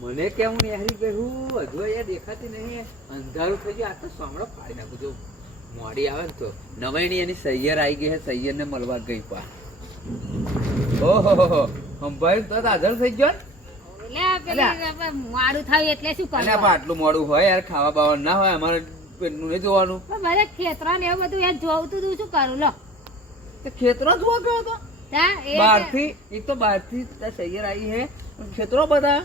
મને કેવું નેહરી કહ્યું હજુ એ દેખાતી નહીં, અંધારું થઈ ગયું. આ તો સાંભળો પાડી નાખું. જો મોડી આવે ને તો નવાઈની એની સૈયર આવી ગઈ છે, સૈયર ને મળવા ગઈ પા. ઓહો સંભાળ્યું તો હાજર થઈ ગયો ને. મોડું થયું એટલે શું અને આટલું મોડું હોય યાર, ખાવા બાવા ના હોય અમારે પેટનું નહીં જોવાનું. મારે ખેતરો ને એવું બધું જોવું તું શું કરું લો. ખેતરો જોવા ગયો હતો બહાર થી? એક તો બહાર થી સૈયર આવી હે, ખેતરો બધા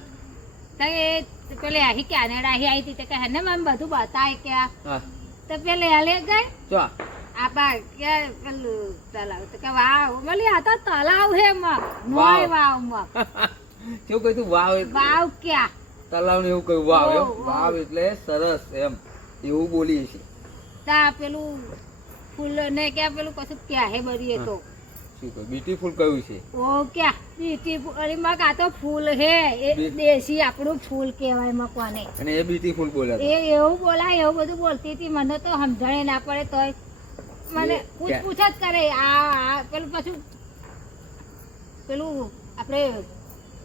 પેલે આહી કેનેડા આહી હતી તે કહે ને મને બધું બતાય કે તો પેલે હાલે ગઈ જો આપા કે પેલું તલાવ તો કે વાવ બોલી આ તો તલાવ હે મગ મોય વાવ મગ કેવું કહ્યું તું? વાવ વાવ ક્યાં તલાવ ને એવું કહ્યું? વાવ એમ? વાવ એટલે સરસ એમ એવું બોલી છે. તા પેલું ફૂલ ને કે પેલું કશું ક્યાં હે બરી તો શું કહ્યું? બ્યુટીફુલ કહ્યું છે. ઓ ક્યાં બ્યુટીફુલ? અરે મગ આ તો ફૂલ હે, એ દેશી આપણું ફૂલ કહેવાય મગ કોને. અને એ બ્યુટીફુલ બોલે એ એવું બોલાય, એવું બધું બોલતી હતી. મને તો સમજણે ના પડે તોય મને પૂછ જ કરે. આ પેલું પાછું પેલું આપણે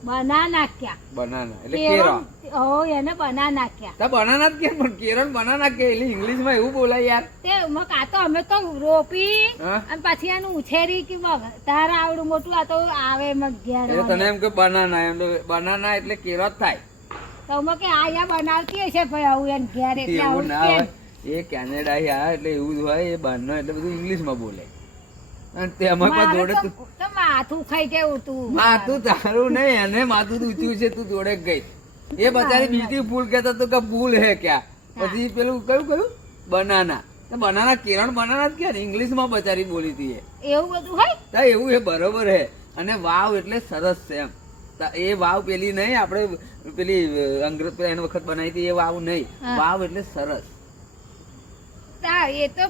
બનાના ક્યાં? બનાના એટલે કેળા. ઓ એને બનાના ક્યાં? તા બનાના જ કે, પણ કેરળ બનાના કે એટલે ઇંગ્લિશ માં એવું બોલાય યાર. તે મગ આ તો અમે તો રોપી અને પછી એનું ઉછેરી કે મગ તારા આવડું મોટું આ તો આવે મગ ઘેર. એટલે તને એમ કે બનાના, એમ બનાના એટલે કેળા જ થાય. તો મગ કે આયા બનાવતી હશે ભાઈ આવું એને ઘેર એટલે એવું આવું ના હોય. એ કેનેડા આ એટલે એવું જ હોય. એ બહારનો એટલે બધું ઇંગ્લિશ માં બોલે. અને તેમાં પણ જોડે તો માથું ખાઈ જેવું તું. માથું તારું નહીં, એને માથું ઊંચ્યું છે, તું જોડે ગઈ. એ બચારી બ્યુટીફુલ કહેતા તો કે ફૂલ હે ક્યાં? પછી પેલું કયું બનાના. બનાના કિરણ બનાના જ ક્યાં ઇંગ્લિશ માં બચારી બોલી હતી. એવું બધું હોય એવું એ બરોબર હે. અને વાવ એટલે સરસ છે એમ. એ વાવ પેલી નહીં આપણે પેલી અંગ્રેજ એના વખત બનાવી હતી એ વાવ નહીં. વાવ એટલે સરસ. એ તો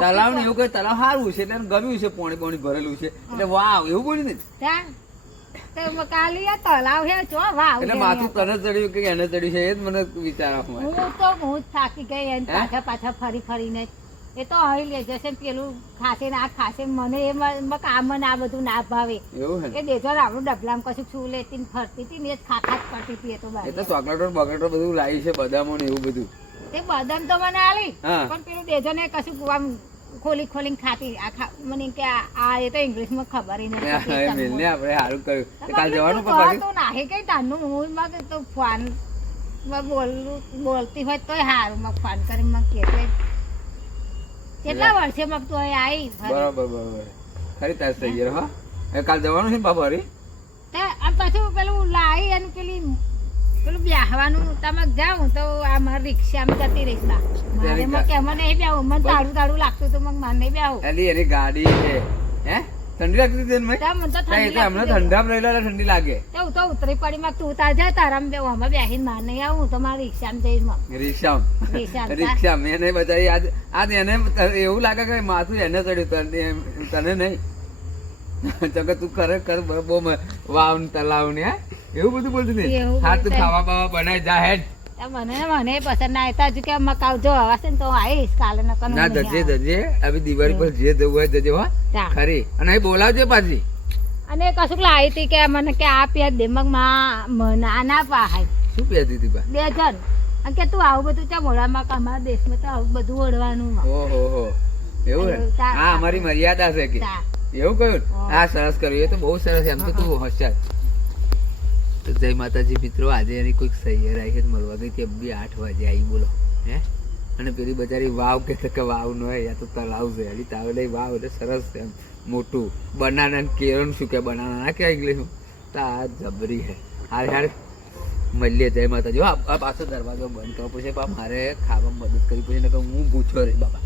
તલાવ ને એવું કઈ તલાવ સારું છે એટલે ગમ્યું છે, પાણી ભરેલું છે એટલે વાવ એવું બોલી ને. તલાવ હે જો વાવ એટલે માથું તને ચડ્યું કે એને ચડ્યું છે એ જ મને વિચાર. હું જ થાકી ગઈ એને પાછા ફરી ફરીને. એ તો અહીં લે જશે પેલું ખાશે ને આ ખાશે. મને એ કામ ને આ બધું ના ભાવે. એવું એ દેજો આપણું ડબલામાં કશું છું લેતી ફરતી હતી ને એ ખાખા જ કરતી હતી. એ તો ચોકલેટો બકેટો બધું લાવી છે, બદામો ને એવું બધું. તે બદામ તો મને આલી પણ પેલું દેજો ને કશું આમ ખોલીને ખાતી. મને કે આ એ તો ઇંગ્લિશ માં ખબર નથી. આપણે સારું કર્યું. કાલ જવાનું તો નાહી કઈ તાનું હું મગ તો ફોન બોલતી હોય તોય સારું મગ ફોન કરી મગ કેટલા વર્ષે મગ તું આવી. બરોબર ખરી તાર સૈયર. હા કાલ જવાનું છે બાપા હરી. પાછું પેલું લાવી અને પેલું બેહવાનું તમે જાઉં તો આ મારી રિક્ષામાં જતી રહીશ. મારે મને નહીં બેહું, મને તાળું લાગતું હતું. મને મારે નહીં બેહું. એની ગાડી છે. હે ઠંડી લાગતી હતી હમણાં ઠંડા રહેલા ઠંડી લાગે. હું તો ઉતરી પડી માં તું તાર જા તારામાં બેહું. અમે બેહીને માર નહીં આવું. તો મારી રિક્ષામાં જઈશ. રિક્ષામાં એને બચારી આજ એને એવું લાગે કે માથું એને ચડ્યું તને નહીં. તું ખરેખર બહુ વાવ તલાવ ને એવું બધું બોલતું ને. હા તું ખાવા બાવા બનાવી જા હેડ. મને પસંદ ના આવતા કે મકાવ જો હવાશે ને તો આવીશ કાલે. ના જજે હવે દિવાળી પર જે જવું હોય જજે. હો ખરી. અને બોલાવજે પાછી. અને કશુંક લાવી હતી કે મને કે આ પ્યાજ દિમાગ માં ના પાહાય. શું પહેરતી હતી બા? 2 જણ. અને કે તું આવું બધું ચા મોડામાં અમારા દેશમાં તો આવું બધું ઓઢવાનું. ઓહો એવું. હા અમારી મર્યાદા છે કે એવું કહ્યું. હા સરસ કર્યું. એ તો બહુ સરસ. એમ તો તું હોશિયાર. તો જય માતાજી મિત્રો. આજે એની કોઈક સૈયર આવી મળવા ગઈ હતી. બી 8 વાગે આવી બોલો. હે અને પેલી બચારી વાવ કે વાવ ન હોય યા તો તલાવ છે. હજી તાવેલી વાવ એટલે સરસ છે એમ મોટું. બનાના કેળું શું કે બનાના ના કે ઇંગ્લિશમાં તો આ જબરી હે. હારે મળીએ. જય માતાજી. આ પાછો દરવાજો બંધ કરો પછી મારે ખાવામાં મદદ કરી પછી હું પૂછો રે બાબા.